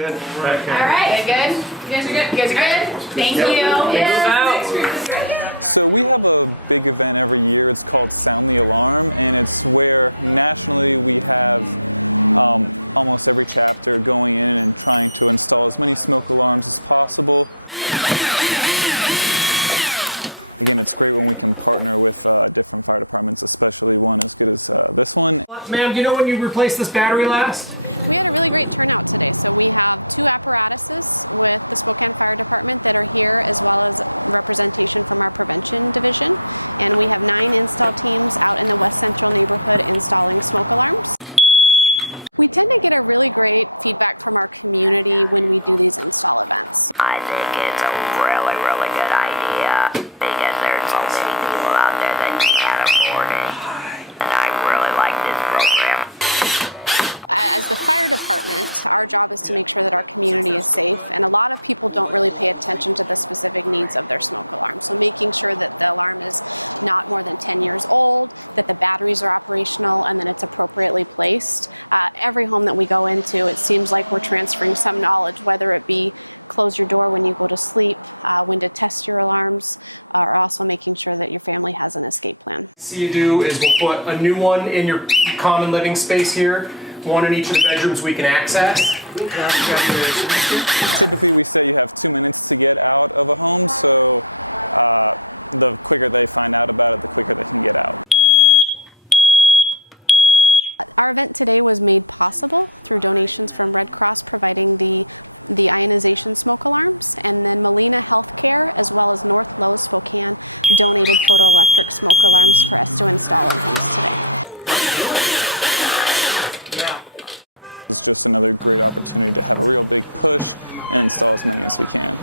Good. All right. Good. You guys are good. You guys are good. Thank you. Yes. Next group is great. So we have a big event every year. It's called Sound the Alarm, and it's where nationally we have almost every chapter going in and trying to install as many smoke alarms as possible. Again, it's great when we can partner with different fire departments, especially one as good as this one. Ma'am, do you know when you replaced this battery last? We had a really great turnout today. So we have 2 apparatuses with the Spokane Fire Department that are here, as well as representation from our prevention division. And we have 9 install teams out in the West Central neighborhood installing smoke alarms. We tend to get a really great feedback from our community when we do these install events. I think it's a really, really good idea because there's so many people out there that can't afford it. And I really like this program. As the fire department, our job is to make sure that our community is safe, and a lot of people don't really pay attention to the specific needs of their smoke alarm. So making sure that the alarm is not more than 10 years old, that the batteries are operational, and that it's appropriately placed. Every home that we go into, it seems like we're transferring some knowledge, whether it be close your door when you go to sleep, when to test your alarms, or also making sure that your family has an escape plan. What you do is we'll put a new one in your common living space here, one in each of the bedrooms we can access. Typically we say you have 2 minutes to get out of a home, so the quicker they find out about it, the quicker they can get out. Our event today was made possible through donations from Red Cross providing the ionization smoke alarms, and then Molina Healthcare as well as North Lowe's Spokane donated photoelectric smoke alarms for us to install in homes today. It's just another great opportunity to have a real big push and install as many as we can.